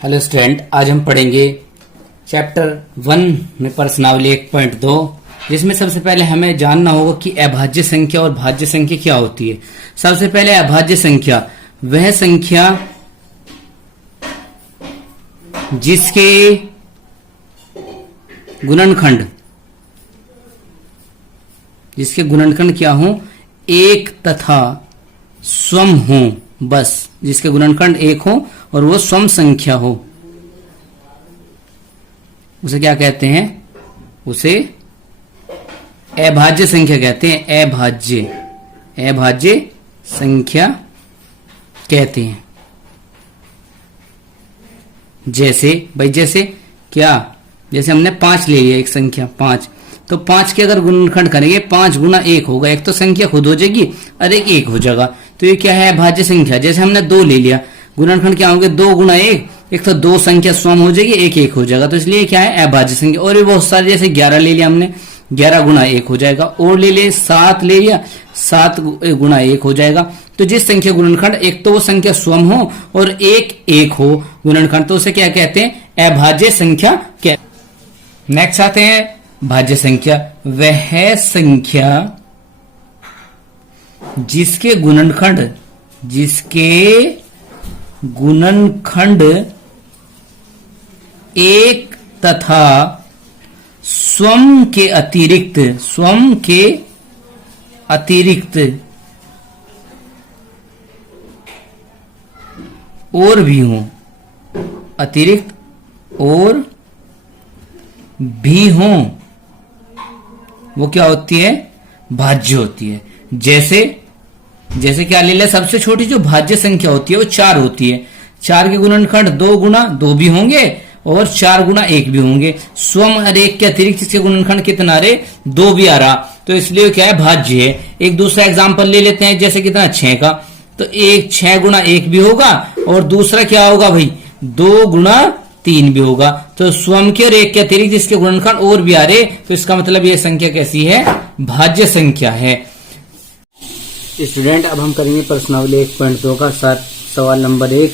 Hello student, आज हम पढ़ेंगे चैप्टर 1 में प्रश्नावली 1.2, जिसमें सबसे पहले हमें जानना होगा कि अभाज्य संख्या और भाज्य संख्या क्या होती है। सबसे पहले अभाज्य संख्या वह संख्या जिसके गुणनखंड क्या हो, एक तथा स्वम हो, बस जिसके गुणनखंड एक हो और वो स्वम संख्या हो, उसे क्या कहते हैं? उसे अभाज्य संख्या कहते हैं। अभाज्य संख्या कहते हैं। जैसे हमने 5 ले लिया, एक संख्या 5, तो 5 के अगर गुणनखंड करेंगे 5 गुना 1 होगा, एक तो संख्या खुद हो जाएगी और एक हो जाएगा, तो ये क्या है? अभाज्य संख्या। जैसे हमने 2 ले लिया, गुणनखंड क्या होंगे? 2 गुना 1, एक तो 2 संख्या स्वयं हो जाएगी, एक हो जाएगा, तो इसलिए क्या है? अभाज्य संख्या। और भी बहुत सारे, जैसे 11 ले लिया हमने, 11 गुना 1 हो जाएगा। और ले लिया 7 ले लिया, 7 गुना 1 हो जाएगा। तो जिस संख्या गुणनखंड एक तो वो संख्या स्वयं हो और एक हो गुणनखंड, तो उसे क्या कहते हैं? अभाज्य संख्या। क्या नेक्स्ट आते हैं भाज्य संख्या। वह संख्या जिसके गुणनखंड एक तथा स्वयं के अतिरिक्त और भी हो, वो क्या होती है? भाज्य होती है। जैसे क्या ले लिया? सबसे छोटी जो भाज्य संख्या होती है वो 4 होती है। 4 के गुणनखंड 2 गुना 2 भी होंगे और 4 गुना 1 भी होंगे। स्वयं और एक के अतिरिक्त इसके गुणनखंड कितना आ रहे? 2 भी आ रहा, तो इसलिए क्या है? भाज्य है। एक दूसरा एग्जाम्पल ले लेते हैं, जैसे कितना? 6 का, तो 6 गुना 1 भी होगा और दूसरा क्या होगा भाई? 2 गुना 3 भी होगा। तो स्वयं के और एक के अतिरिक्त इसके गुणनखंड और भी आ रहे, तो इसका मतलब यह संख्या कैसी है? भाज्य संख्या है। स्टूडेंट, अब हम करेंगे प्रश्नावली 1.2 का सवाल नंबर 1,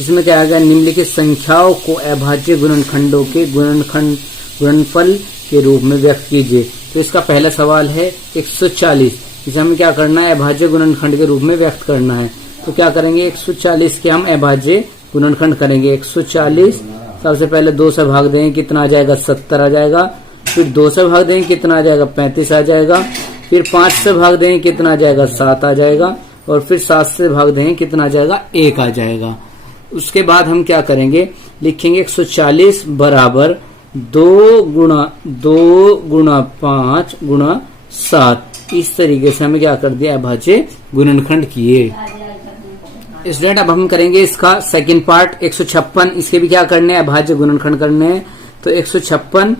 इसमें क्या आएगा? निम्नलिखित संख्याओं को अभाज्य गुणनखंडों के गुणनफल के रूप में व्यक्त कीजिए। तो इसका पहला सवाल है 140, इसे हमें क्या करना है? अभाज्य गुणनखंड के रूप में व्यक्त करना है। तो क्या करेंगे? 140 के हम अभाज्य गुणनखंड करेंगे। 140 सबसे पहले 2 से भाग देंगे, कितना आ जाएगा? 70 आ जाएगा। फिर 2 से भाग देंगे, कितना आ जाएगा? 35 आ जाएगा। फिर 5 से भाग देंगे, कितना आ जाएगा? 7 आ जाएगा। और फिर 7 से भाग देंगे, कितना आ जाएगा? 1 आ जाएगा। उसके बाद हम क्या करेंगे? लिखेंगे 140 बराबर 2 गुना 5 गुना 7। इस तरीके से हमें क्या कर दिया? अभाज्य गुणनखंड किए। स्टूडेंट, अब हम करेंगे इसका सेकंड पार्ट 156। इसके भी क्या करने हैं? अभाज्य गुणनखंड करने हैं। तो 156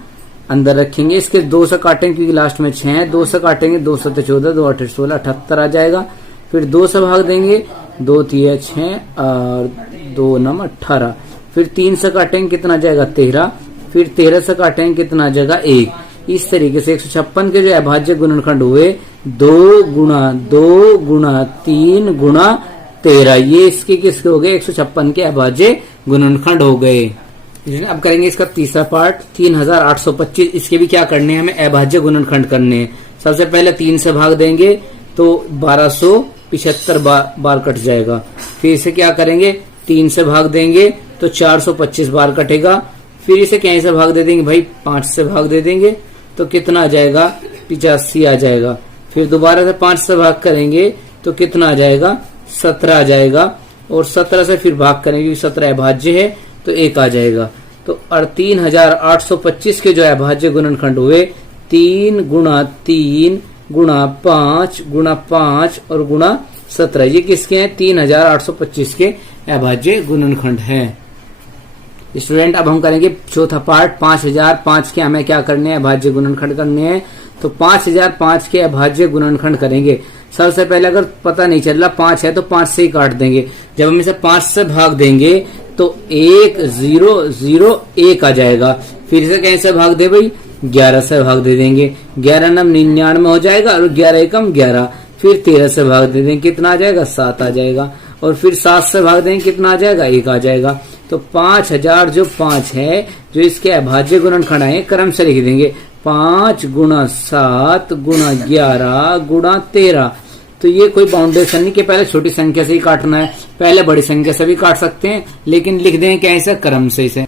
अंदर रखेंगे, इसके 2 से काटेंगे क्योंकि लास्ट में 6 है, 2 से काटेंगे, 2 7 14, 2 8 16, 78 आ जाएगा। फिर 2 से भाग देंगे, 2 3 6 और 2 9 18। फिर 3 से काटेंगे, कितना आ जाएगा? 13। फिर 13 से काटेंगे, कितना आ जाएगा? 1। इस तरीके से 156 के जो अभाज्य गुणनखंड हुए 2 गुना 3 गुना 13, ये इसके किसके हो गए? 156 के अभाज्य गुणनखंड हो गए। अब करेंगे इसका तीसरा पार्ट 3825। इसके भी क्या करने हैं? हमें अभाज्य गुणनखंड करने हैं। सबसे पहले 3 से भाग देंगे तो 1275 बार कट जाएगा। फिर इसे क्या करेंगे? 3 से भाग देंगे तो 425 बार कटेगा। फिर इसे कहीं से भाग दे देंगे भाई? 5 से भाग दे देंगे तो कितना आ जाएगा? 85 आ जाएगा। फिर दोबारा से 5 से भाग करेंगे तो कितना आ जाएगा? 17 आ जाएगा। और 17 से फिर भाग करेंगे क्योंकि 17 अभाज्य है, तो 1 आ जाएगा। तो 3825 के जो अभाज्य गुणनखंड हुए 3 गुना 5 गुना 5 और गुना 17, ये किसके हैं? 3825 के अभाज्य गुणनखंड है। स्टूडेंट, अब हम करेंगे चौथा पार्ट 5005 के। हमें क्या करने हैं? अभाज्य गुणनखंड करने हैं। तो 5005 के अभाज्य गुणनखंड करेंगे। सबसे पहले अगर पता नहीं चल रहा 5 है तो 5 से ही काट देंगे। जब हम इसे 5 से भाग देंगे तो 1 0 0 1 आ जाएगा। फिर इसे कैसे भाग दे भाई? 11 से भाग दे देंगे। 11 9 99 हो जाएगा और 11 एकम 11। फिर 13 से भाग दे देंगे, कितना आ जाएगा? 7 आ जाएगा। और फिर 7 से भाग देंगे कितना आ जाएगा, 1 आ जाएगा। तो 5000 जो 5 है, जो इसके अभाज्य गुणनखंड है, क्रम से लिख देंगे 5 गुणा 7 गुणा 11 गुणा 13। तो ये कोई बाउंडेशन नहीं कि पहले छोटी संख्या से ही काटना है, पहले बड़ी संख्या से भी काट सकते हैं, लेकिन लिख देंगे कैसे, क्रम से इसे।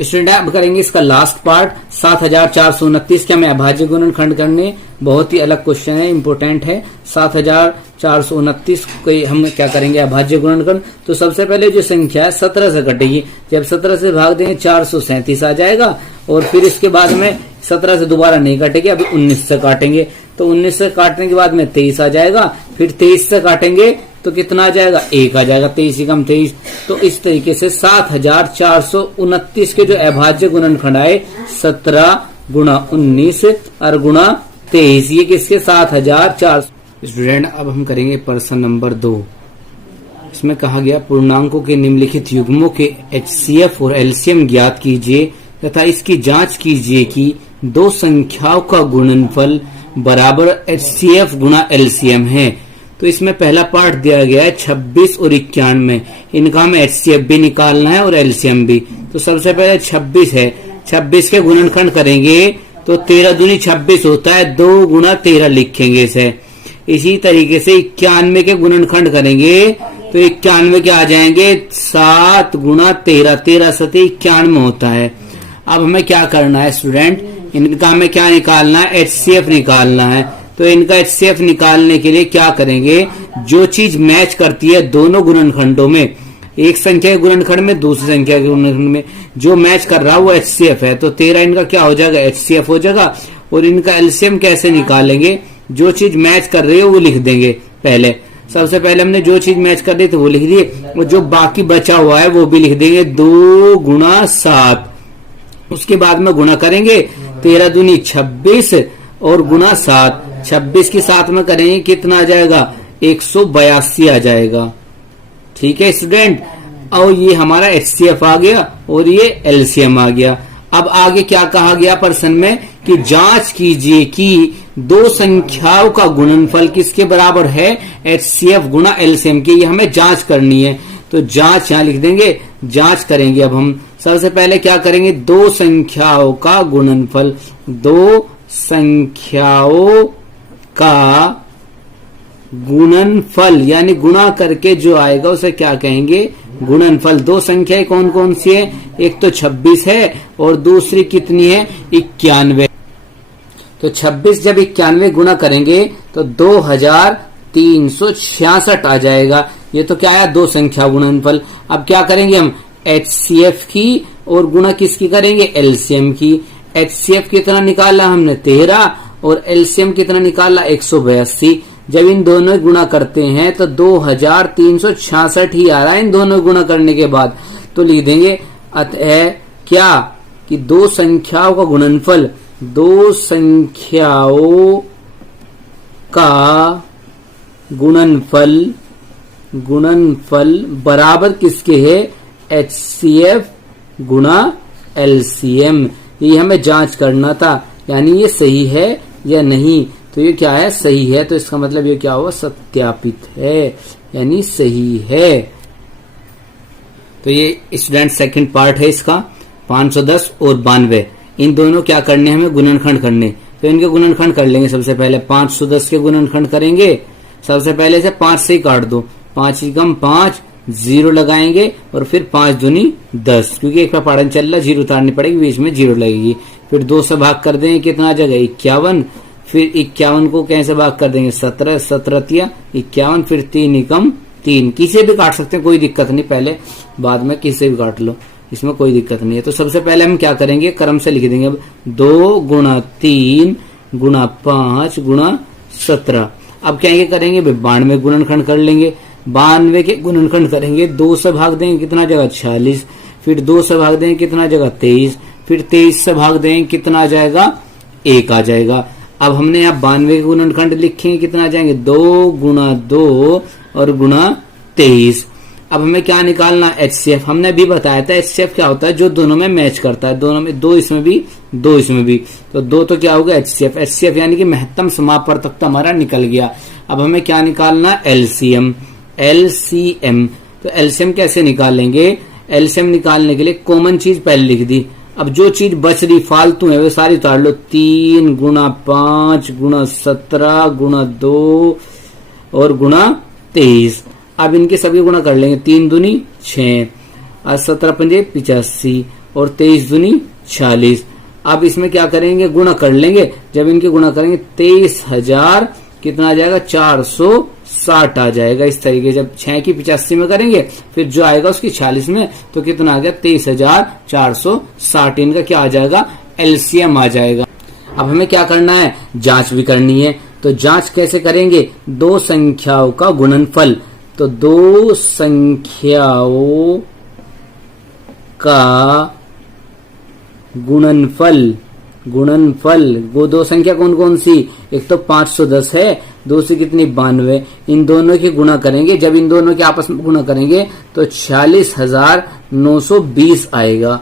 स्टूडेंट अब करेंगे इसका लास्ट पार्ट 7429 के हमें अभाज्य गुणनखंड करने। बहुत ही अलग क्वेश्चन है, इंपोर्टेंट है। 7429 को हम क्या करेंगे, अभाज्य गुणनखंड। तो सबसे पहले जो संख्या है 17 से कटेगी, जब 17 से भाग देंगे 437 आ जाएगा, और फिर इसके बाद में 17 से दोबारा नहीं काटेंगे, अभी 19 से काटेंगे। तो 19 से काटने के बाद में 23 आ जाएगा, फिर 23 से काटेंगे तो कितना आ जाएगा, 1 आ जाएगा, 23 कम 23। तो इस तरीके से 7429 के जो अभाज्य गुणनखंड आए 17 गुणा 19 और गुणा 23, ये किसके 7400। स्टूडेंट अब हम करेंगे प्रश्न नंबर 2। इसमें कहा गया पूर्णांकों के निम्नलिखित युग्मों के HCF और LCM ज्ञात कीजिए तथा इसकी जांच कीजिए कि दो संख्याओं का गुणनफल बराबर HCF गुणा LCM है। तो इसमें पहला पार्ट दिया गया है 26 और 91, इनका हमें HCF भी निकालना है और LCM भी। तो सबसे पहले 26 है, 26 के गुणनखंड करेंगे तो 13 दूनी 26 होता है, 2 गुणा 13 लिखेंगे इसे। इसी तरीके से 91 के गुणनखंड करेंगे तो 91 के आ जाएंगे 7 गुणा 13, 13 सती 91 होता है। अब हमें क्या करना है स्टूडेंट, इनका हमें क्या निकालना है, HCF निकालना है। तो इनका HCF निकालने के लिए क्या करेंगे, जो चीज मैच करती है दोनों गुणनखंडों में, एक संख्या के गुणनखंड में दूसरी संख्या के गुणनखंड में जो मैच कर रहा है वो HCF है। तो 13 इनका क्या हो जाएगा, HCF हो जाएगा। और इनका LCM कैसे निकालेंगे, जो चीज मैच कर रही है वो लिख देंगे पहले। सबसे पहले हमने जो चीज मैच कर दी तो वो लिख दिए, और जो बाकी बचा हुआ है वो भी लिख देंगे, 2 गुणा 7। उसके बाद में गुणा करेंगे, 13 दूनी 26 और गुणा 7, 26 के साथ में करेंगे कितना आ जाएगा, 182 आ जाएगा। ठीक है स्टूडेंट, और ये हमारा HCF आ गया और ये LCM आ गया। अब आगे क्या कहा गया प्रश्न में कि जांच कीजिए कि दो संख्याओं का गुणनफल किसके बराबर है, HCF गुणा LCM के। ये हमें जांच करनी है, तो जांच यहां लिख देंगे, जांच करेंगे। अब हम सबसे पहले क्या करेंगे, दो संख्याओं का गुणनफल, दो संख्याओं का गुणनफल यानी गुणा करके जो आएगा उसे क्या कहेंगे, गुणनफल। दो संख्याएं कौन कौन सी है, एक तो 26 है और दूसरी कितनी है, 91। तो 26 जब 91 गुणा करेंगे तो 2366 आ जाएगा। ये तो क्या आया, दो संख्या गुणनफल। अब क्या करेंगे हम, HCF की और गुणा किसकी करेंगे, LCM की। HCF कितना निकाला हमने, 13, और LCM कितना निकाला, 182। जब इन दोनों गुणा करते हैं तो 2366 ही आ रहा है इन दोनों गुणा करने के बाद। तो लिख देंगे अतः क्या कि दो संख्याओं का गुणनफल, दो संख्याओं का गुणनफल बराबर किसके है, HCF गुणा LCM। ये हमें जांच करना था, यानी ये सही है या नहीं। तो ये क्या है, सही है। तो इसका मतलब ये क्या हुआ, सत्यापित है, यानी सही है। तो ये स्टूडेंट सेकंड पार्ट है इसका। 510 और 92 इन दोनों क्या करने, हमें गुणनखंड करने। तो इनके गुणनखंड कर लेंगे। सबसे पहले 510 के गुणनखंड करेंगे। सबसे पहले से 5 से ही काट दो, 5 कम 5, 0 लगाएंगे और फिर 5 दूनी 10, क्योंकि एक पारण चल रहा, 0 उतारनी पड़ेगी, बीच में 0 लगेगी। फिर 2 से भाग कर देंगे, कितना आ जाएगा, 51। फिर 51 को कैसे भाग कर देंगे, 17, 17 51, फिर 3 कम 3। किसी भी काट सकते हैं, कोई दिक्कत नहीं, पहले बाद में किसी भी काट लो, इसमें कोई दिक्कत नहीं है। तो सबसे पहले हम क्या करेंगे, क्रम से लिख देंगे। अब 2 गुणा 3 गुणा 5 गुणा 17। अब क्या ये करेंगे, 92 गुणनखंड कर लेंगे। 92 के गुणनखंड करेंगे, 2 से भाग देंगे कितना जगह, 46। फिर 2 से भाग देंगे कितना जगह, 23। फिर 23 से भाग देंगे कितना आ जाएगा, 1 आ जाएगा। अब हमने यहाँ 92 के गुणनखंड लिखेंगे, कितना आ जाएंगे, 2 गुणा 2 और गुणा 23। अब हमें क्या निकालना, HCF। हमने भी बताया था HCF क्या होता है, जो दोनों में मैच करता है, दोनों में, 2 इसमें भी 2 इसमें भी। तो 2 तो क्या होगा, HCF यानी कि महत्तम समापवर्तकता हमारा निकल गया। अब हमें क्या निकालना, LCM। LCM। तो LCM कैसे निकालेंगे? LCM निकालने के लिए कॉमन चीज पहले लिख दी। अब जो चीज बच रही फालतू है वे सारी उतार लो। 3 गुणा 5 गुणा 17 गुणा 2 और गुणा 23। अब इनके सभी गुणा कर लेंगे। 3 दूनी 6 और 17 पंजे 85 और 23 दूनी 46। अब इसमें क्या करेंगे? गुणा कर लेंगे। जब इनके गुणा करेंगे 23,000 कितना आ जाएगा? 460 आ जाएगा। इस तरीके जब 6 की 85 में करेंगे फिर जो आएगा उसकी 46 में, तो कितना आ गया? 23,460। इनका क्या आ जाएगा? LCM आ जाएगा। अब हमें क्या करना है? जांच भी करनी है। तो जांच कैसे करेंगे? दो संख्याओं का गुणनफल। तो दो संख्याओं का गुणनफल वो दो संख्या कौन कौन सी? एक तो 510 है, दूसरी कितनी? 92। इन दोनों की गुणा करेंगे। जब इन दोनों के आपस में गुणा करेंगे तो 46,920 आएगा।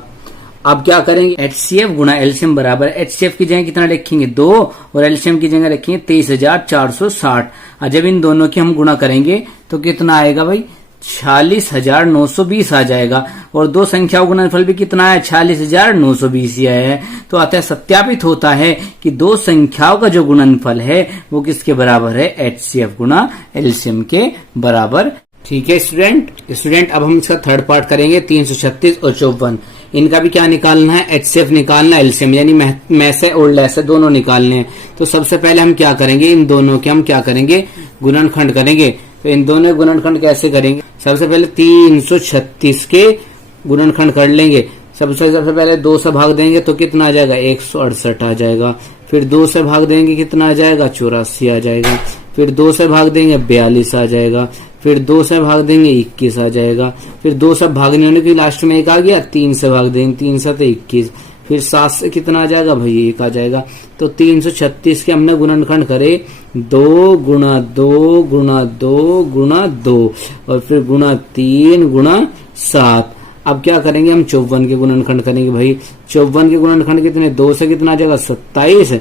अब क्या करेंगे? HCF गुणा LCM बराबर HCF की जगह कितना लिखेंगे? 2 और LCM की जगह रखेंगे 23,460। और जब इन दोनों की हम गुणा करेंगे तो कितना आएगा भाई? 46,920 आ जाएगा। और दो संख्याओं का गुणनफल भी कितना है? 46,920 ही आया है। तो अतः सत्यापित होता है कि दो संख्याओं का जो गुणनफल है वो किसके बराबर है? HCF गुणा LCM के बराबर। ठीक है स्टूडेंट अब हम इसका थर्ड पार्ट करेंगे। 336 और 54 इनका भी क्या निकालना है? HCF निकालना, LCM यानी मैसे और लैसे दोनों निकालने हैं। तो सबसे पहले हम क्या करेंगे? इन दोनों के हम क्या करेंगे? गुणनखंड करेंगे। तो इन दोनों गुणनखंड कैसे करेंगे? सबसे पहले 336 के गुणनखंड कर लेंगे। सबसे पहले 2 से भाग देंगे तो कितना आ जाएगा? 168 आ जाएगा। फिर 2 से भाग देंगे कितना आ जाएगा? 84 आ जाएगा। फिर 2 से भाग देंगे 42 आ जाएगा। फिर 2 से भाग देंगे 21 आ जाएगा। फिर 2 से भागने होने की लास्ट में 1 आ गया। 3 से भाग देंगे, 3 से 21। फिर 7 से कितना आ जाएगा भाई? 1 आ जाएगा। तो 336 के हमने गुणनखंड करे 2 गुणा 2 गुणा 2 गुणा 2 और फिर गुणा 3 गुणा 7। अब क्या करेंगे? हम 54 के गुणनखंड करेंगे भाई। 54 के गुणनखंड कितने? 2 से कितना आ जाएगा? 27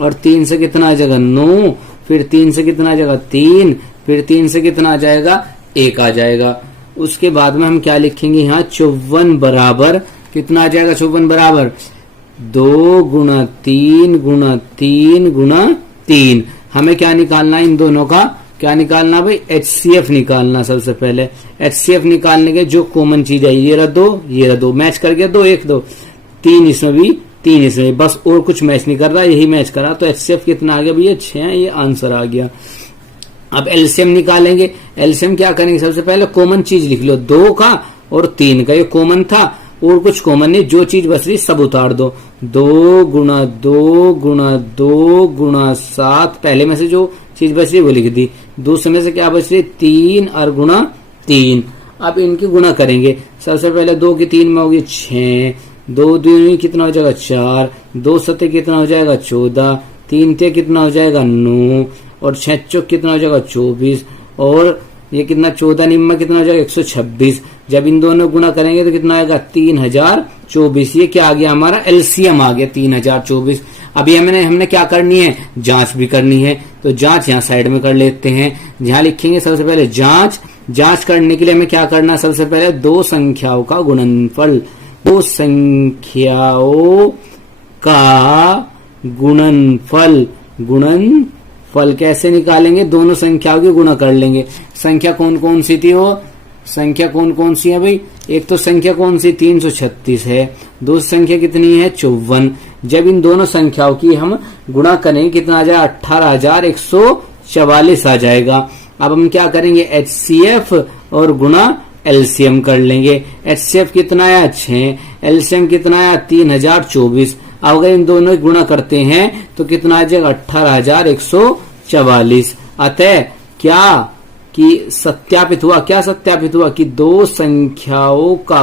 और 3 से कितना आ जाएगा? 9। फिर 3 से कितना आ जाएगा? 3। फिर 3 से कितना आ जाएगा? 1 आ जाएगा। उसके बाद में हम क्या लिखेंगे? यहाँ 54 बराबर कितना आ जाएगा? 54 बराबर 2 गुणा 3 गुणा 3 गुणा 3। हमें क्या निकालना है? इन दोनों का क्या निकालना भाई? HCF निकालना। सबसे पहले HCF निकालने के जो कॉमन चीज है ये रद्दो मैच कर गया। 2 1 2 3 इसमें भी 3 इसमें, बस और कुछ मैच नहीं कर रहा, यही मैच करा। तो HCF कितना आ गया भैया? 6। ये आंसर आ गया। अब LCM निकालेंगे। LCM क्या करेंगे? सबसे पहले कॉमन चीज लिख लो। 2 का और 3 का, ये कॉमन था और कुछ कॉमन नहीं। जो चीज बच रही सब उतार दो। 2 गुणा 2 गुणा 2 गुणा 7 पहले में से जो चीज बच रही वो लिख दी। दूसरे में से क्या बच रही? 3 और गुणा 3। अब इनकी गुणा करेंगे। सबसे पहले 2 की 3 में होगी 6। 2 दूनी कितना हो जाएगा? 4। 2 सत्ते कितना हो जाएगा? 14। 3 ते कितना हो जाएगा? 9 और 6 चौक कितना हो जाएगा? 24 और ये कितना? 14 निम्मा कितना हो जाएगा? 126। जब इन दोनों गुणा करेंगे तो कितना आएगा? 3024। ये क्या आ गया? हमारा LCM आ गया 3024। अभी हमने क्या करनी है? जांच भी करनी है। तो जांच यहाँ साइड में कर लेते हैं। जहां लिखेंगे सबसे पहले जांच करने के लिए हमें क्या करना है? सबसे पहले दो संख्याओं का गुणनफल। दो संख्याओं का गुणनफल कैसे निकालेंगे? दोनों संख्याओं की गुणा कर लेंगे। संख्या कौन कौन सी थी? वो संख्या कौन कौन सी है भाई? एक तो संख्या कौन सी? 336 है। दूसरी संख्या कितनी है? 54। जब इन दोनों संख्याओं की हम गुणा करेंगे कितना आ जाएगा? 18,144 आ जाएगा। अब हम क्या करेंगे? HCF और गुणा LCM कर लेंगे। HCF कितना आया? 6। LCM कितना आया? 3024। अब अगर इन दोनों गुणा करते हैं तो कितना आ जाएगा? 18,144। अतः क्या कि सत्यापित हुआ? क्या सत्यापित हुआ? कि दो संख्याओं का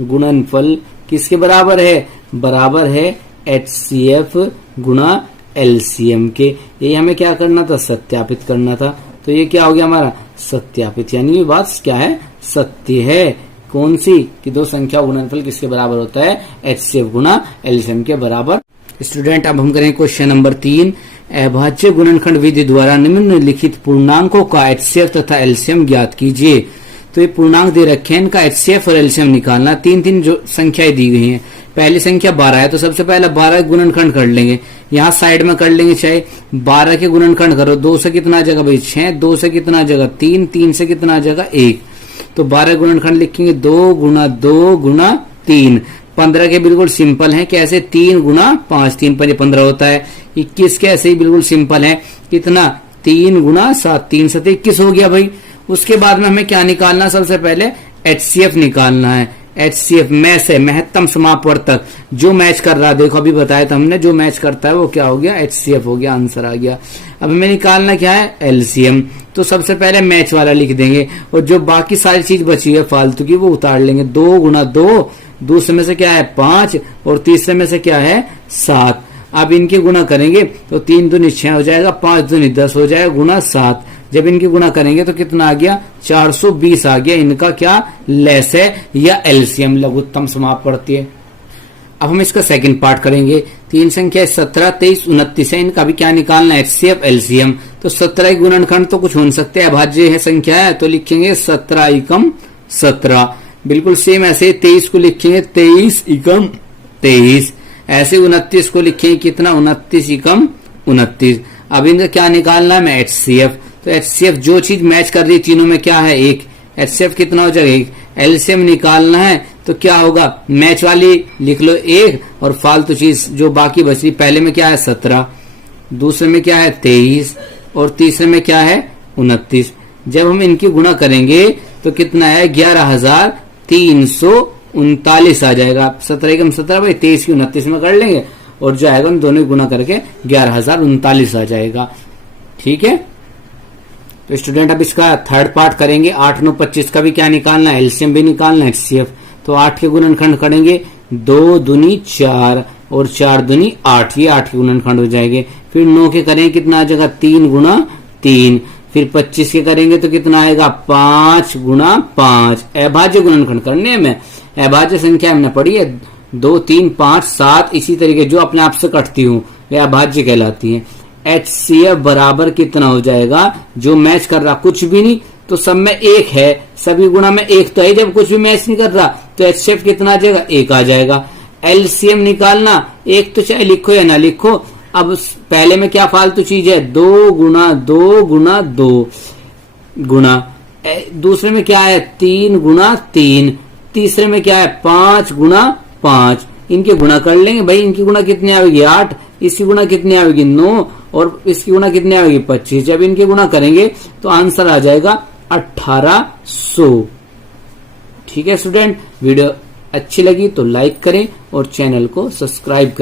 गुणनफल किसके बराबर है? बराबर है HCF गुणा LCM के। ये हमें क्या करना था? सत्यापित करना था। तो ये क्या हो गया हमारा? सत्यापित, यानी ये बात क्या है? सत्य है। कौन सी? कि दो संख्या गुणनफल किसके बराबर होता है? HCF गुणा LCM के बराबर स्टूडेंट अब हम करें क्वेश्चन नंबर 3। अभाज्य गुणनखंड विधि द्वारा निम्नलिखित पूर्णांकों का एचसीएफ तथा एलसीएम ज्ञात कीजिए। तो ये पूर्णांक दे रखे हैं, इनका एचसीएफ और एलसीएम निकालना। तीन तीन जो संख्याएं दी गई हैं। पहली संख्या 12 है, तो सबसे पहले 12 के गुणनखंड कर लेंगे, यहाँ साइड में कर लेंगे। चाहे 12 के गुणनखंड करो, 2 से कितना जगह भाई 6, 2 से कितना जगह 3, 3 से कितना जगह 1, तो 12 गुणनखंड लिखेंगे 2 गुणा 2 गुणा 3। 15 के बिल्कुल सिंपल है, कैसे 3 गुणा 5, 3 5 15 होता है। 21 के ऐसे ही बिल्कुल सिंपल है, कितना 3 गुणा 7, 3 7 21 हो गया भाई। उसके बाद में हमें क्या निकालना, सबसे पहले एचसीएफ निकालना है। एचसीएफ मैच है, महत्तम समापवर्तक, जो मैच कर रहा है, देखो अभी बताया था हमने, जो मैच करता है वो क्या हो गया, एचसीएफ हो गया, आंसर आ गया। अब हमें निकालना क्या है, एलसीएम। तो सबसे पहले मैच वाला लिख देंगे और जो बाकी सारी चीज बची है फालतू की वो उतार लेंगे। 2 गुणा 2, दूसरे में से क्या है 5 और तीसरे में से क्या है 7। अब इनके गुणा करेंगे तो 3 दूनी 6 हो जाएगा, 5 दूनी 10 हो जाएगा, गुणा 7। जब इनकी गुणा करेंगे तो कितना आ गया, 420 आ गया। इनका क्या लेस है या एलसीएम, लघुत्तम समापवर्ती है। अब हम इसका सेकंड पार्ट करेंगे। तीन संख्या 17 23 29 है, इनका भी क्या निकालना है, एचसीएफ एलसीएम। तो 17 के गुणनखंड तो कुछ हो सकते हैं, अभाज्य है संख्या है, तो लिखेंगे 17 एकम 17। बिल्कुल सेम ऐसे 23 को लिखेंगे 23 एकम 23। ऐसे 29 को लिखेंगे कितना, 29 एकम 29। अब इनका क्या निकालना है, मैं एचसीएफ। तो एचसीएफ जो चीज मैच कर रही है तीनों में क्या है, 1। एचसीएफ कितना हो जाएगा, 1। एलसीएम निकालना है तो क्या होगा, मैच वाली लिख लो 1 और फालतू चीज जो बाकी बच रही, पहले में क्या है 17, दूसरे में क्या है 23 और तीसरे में क्या है 29। जब हम इनकी गुणा करेंगे तो कितना है, 11,339 आ जाएगा। 17 एकम 17 भाई, 23 की 29 में कर लेंगे और जो आएगा उन दोनों गुणा करके 11,039 आ जाएगा। ठीक है, तो स्टूडेंट अब इसका थर्ड पार्ट करेंगे। 8 9 25 का भी क्या निकालना है, एलसीएम भी निकालना है, एचसीएफ। तो 8 के गुणनखंड करेंगे, 2 दूनी 4 और 4 दूनी 8, ये 8 के गुणनखंड हो जाएंगे। फिर 9 के करेंगे कितना आ जाएगा, 3 गुणा 3। फिर 25 के करेंगे तो कितना आएगा, 5 गुणा 5। अभाज्य गुणनखंड करने में, अभाज्य संख्या हमने पढ़ी है 2 3 5 7, इसी तरीके जो अपने आप से कटती हूँ वे अभाज्य कहलाती है। एचसीएफ बराबर कितना हो जाएगा, जो मैच कर रहा कुछ भी नहीं तो सब में 1 है, सभी गुणा में 1 तो है, जब कुछ भी मैच नहीं कर रहा तो एचसीएफ कितना आ जाएगा, 1 आ जाएगा। एलसीएम निकालना, 1 तो चाहे लिखो या ना लिखो। अब पहले में क्या फालतू चीज है, 2 गुणा 2 गुणा 2 गुणा, दूसरे में क्या है 3 गुणा 3, तीसरे में क्या है 5 गुणा 5। इनके गुणा कर लेंगे भाई, इनकी गुणा कितनी आएगी 8, इसकी गुणा कितनी आएगी 9 और इसकी गुणा कितनी आएगी 25। जब इनके गुणा करेंगे तो आंसर आ जाएगा 1800। ठीक है स्टूडेंट, वीडियो अच्छी लगी तो लाइक करें और चैनल को सब्सक्राइब करें।